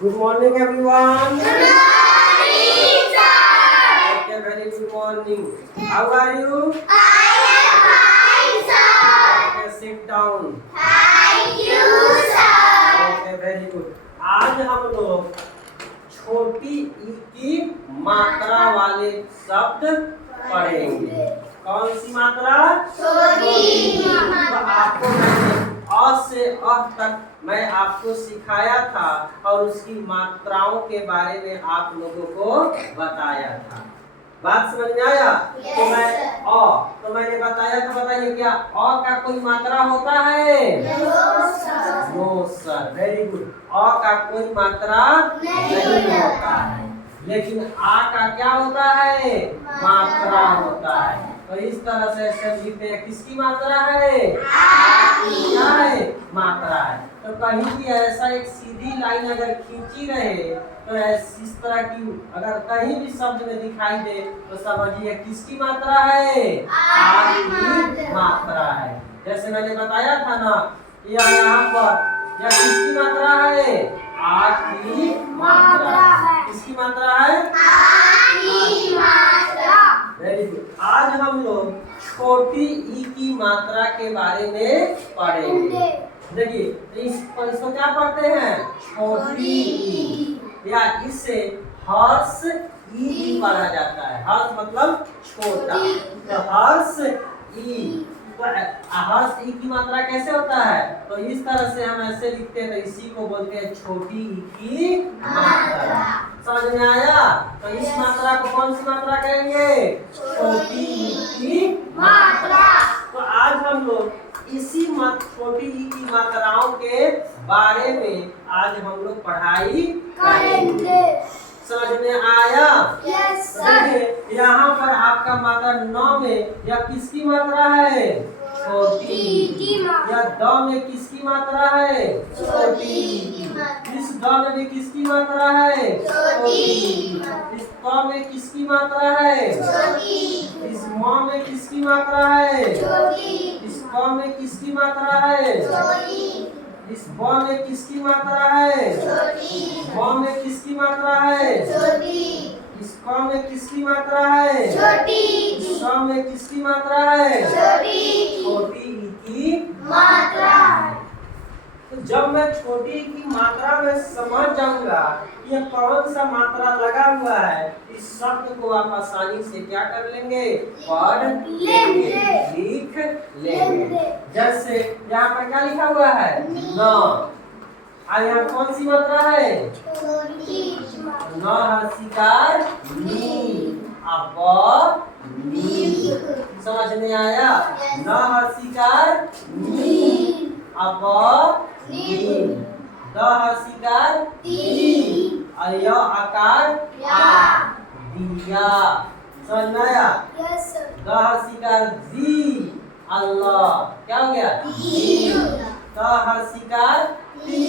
Good morning, everyone. Good morning, sir. Okay, very good morning. How are you? I am fine, sir. Okay, sit down. Thank you, sir. Okay, very good. आज हम लोग छोटी ई की मात्रा वाले शब्द पढ़ेंगे। कौन सी मात्रा? छोटी तो मात्रा। आपको मैंने अ से अ तक मैं आपको सिखाया था और उसकी मात्राओं के बारे में आप लोगों को बताया था। बात समझ में आया? Yes, तो मैं sir. तो मैंने बताया था, बताइए क्या अ का कोई मात्रा होता है? No sir, very good. अ का कोई मात्रा नहीं होता है, लेकिन आ का क्या होता है? मात्रा होता है। तो इस तरह से सब लिखते हैं, किसकी मात्रा है? क्या है? मात्रा है। तो कहीं भी ऐसा एक सीधी लाइन अगर खींची रहे तो इस तरह की अगर कहीं भी शब्द में दिखाई दे तो समझिए किसकी मात्रा है? आ की मात्रा है। जैसे मैंने बताया था ना, यहाँ पर यह किसकी मात्रा है? आ की मात्रा है। किसकी मात्रा है? Very good. आज हम लोग छोटी ई की मात्रा के बारे में पढ़ेंगे। देखिए इसको क्या पढ़ते हैं? छोटी ई, या इससे हर्ष ई भी पढ़ा जाता है। हर्ष मतलब छोटा, तो हर्ष ई। तो हर्ष ई की मात्रा कैसे होता है? तो इस तरह से हम ऐसे लिखते हैं, तो इसी को बोलते हैं छोटी ई की मात्रा। समझ में आया? तो इस मात्रा को कौन सी मात्रा कहेंगे? छोटी ई की मात्रा। तो आज हम लोग इसी छोटी ई की मात्राओं के बारे में आज हम लोग पढ़ाई करेंगे। समझ में आया? Yes, sir. यहाँ पर आपका मात्रा 9 में यह किसकी मात्रा है? छोटी की मात्रा। या द में किसकी मात्रा है? छोटी की मात्रा। इस द में भी किसकी मात्रा है? छोटी। इस क में किसकी मात्रा है? छोटी। इस म में किसकी मात्रा है? छोटी। इस क में किसकी मात्रा है? छोटी। इस ब में किसकी मात्रा है? छोटी। ब में किसकी मात्रा है? छोटी। इस क में किसकी मात्रा है? छोटी। इस स में किसकी मात्रा है? छोटी छोटी ई की मात्रा। तो जब मैं छोटी ई की मात्रा में समझ जाऊंगा ये कौन सा मात्रा लगा हुआ है, इस शब्द को आप आसानी से क्या कर लेंगे? पढ़ लेंगे, लिख लेंगे। जैसे यहाँ पर क्या लिखा हुआ है? न। और यहाँ कौन सी मात्रा है? छोटी न हर्षिकार नी, अब नी। समझ में आया? न हर्षिकार नी, अब नी। द हर्षिकार ती, और य आकार आ, दिया। समझ में आया? Yes, sir. द हर्षिकार दी, अल्लाह। क्या हो गया? द हर्षिकार ती,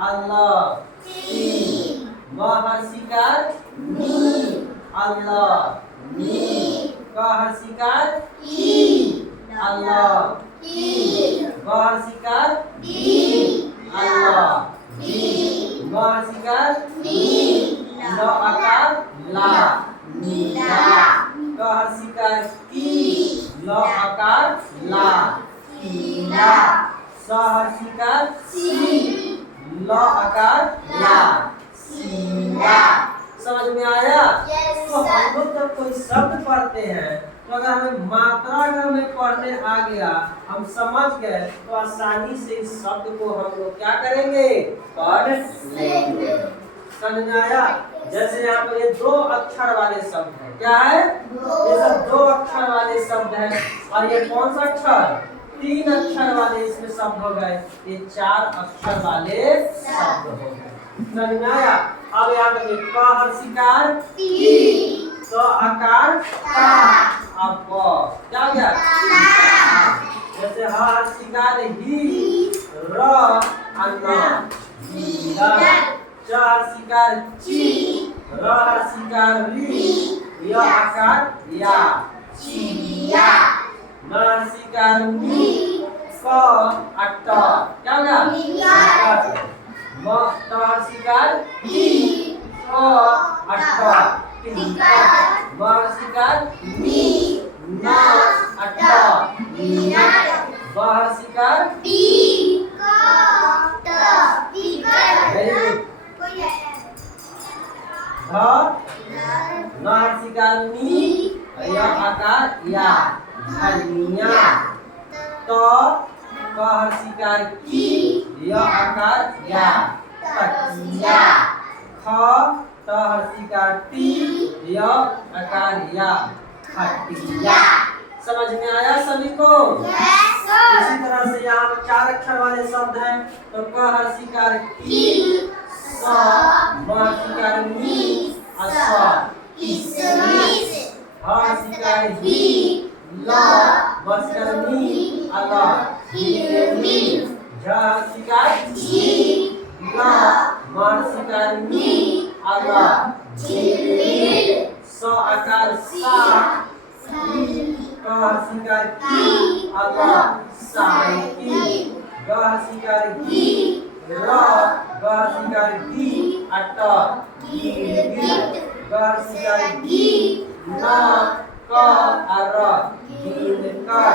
अल्लाह। ती। म हर्षिकार नी, अल्लाह। नी। क हर्षिकार की, अल्लाह। की। ग हर्षिकार दी, अल्लाह। दी। म हर्षिकार नी, ल आकार ला, नीला। क हर्षिकार की, ल आकार ला, कीला। स हर्षिकार सी, ल आकार ला, सीला। समझ में आया? Yes, तो sir. हम लोग जब कोई शब्द पढ़ते हैं तो अगर हमें मात्रा अगर हमें पढ़ने आ गया, हम समझ गए, तो आसानी से इस शब्द को हम लोग क्या करेंगे? पढ़ लेंगे। समझ में आया? जैसे यहाँ पर ये 2 अक्षर वाले शब्द हैं। क्या है? ये सब 2 अक्षर वाले शब्द हैं। और ये कौन सा अक्षर? 3 अक्षर वाले इसमें शब्द हो गए। ये 4 अक्षर वाले शब्द हो गए। समझ में आया? अब यहाँ पे क हर्षिकार की, क आकार का, अब क्या हो गया? जैसे ह हर्षिकार ही, र अन्न, च हर्षिकार ची, र हर्षिकार री, य आकार या, चिड़िया। न हर्षिकार नी, क अट्ट, क्या होगा? महर्षिकार डी महर्षिकार नी मीनार महर्षिकार टी महर्षिकार नी या आकार या धनिया महर्षिकार की या आकार या तकिया महर्षिकार टी या आकार या खटिया। समझ में आया सभी को? इसी तरह से यहाँ 4 अक्षर वाले शब्द हैं तो महर्षिकार की महर्षिकार नी महर्षिकार ही महर्षिकार नी महर्षिकार जी महर्षिकार नी आकार सा महर्षिकार की साइकिल महर्षिकार गी महर्षिकार गी महर्षिकार गी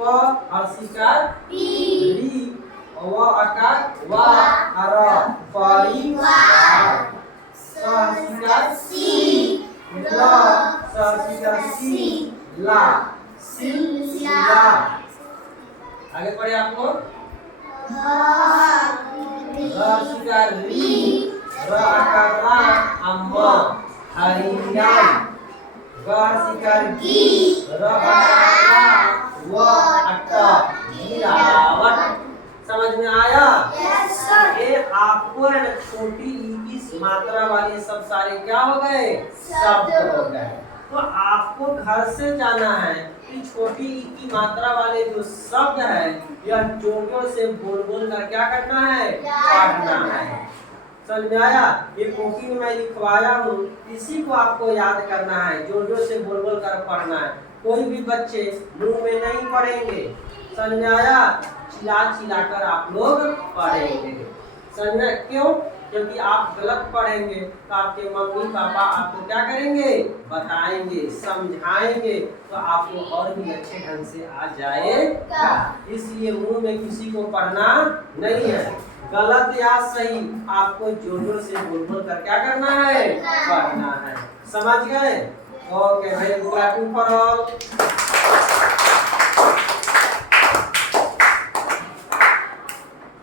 महर्षिकार री आकार परिवार महर्षिकार आगे पढ़े आप लोग। महर्षिकार री अम्मा हरियाण महर्षिकार गी गिरावट। समझ में आया? ये आपको है ना छोटी ई की मात्रा वाले सब सारे क्या हो गए? शब्द हो गए। तो आपको घर से जाना है कि छोटी ई की मात्रा वाले जो शब्द है यह जोड़ों से बोल बोल कर क्या करना है? पढ़ना है। समझ में आया? ये कॉपी में मैं लिखवाया हूँ, इसी को आपको याद करना है, जोड़ों से बोल बोल कर पढ़ना है। कोई भी बच्चे मुंह में नहीं पढ़ेंगे। समझ में आया? चिल्ला चिल्ला कर आप लोग पढ़ेंगे। समझ में? क्यों? क्योंकि आप गलत पढ़ेंगे तो आपके मम्मी पापा आपको क्या करेंगे? बताएंगे, समझाएंगे, तो आपको और भी अच्छे ढंग से आ जाएगा। इसलिए मुंह में किसी को पढ़ना नहीं है। गलत या सही आपको जोर से बोल बोल कर क्या करना है? पढ़ना है। समझ गए? ओके भाई, क्लैपिंग फॉर ऑल।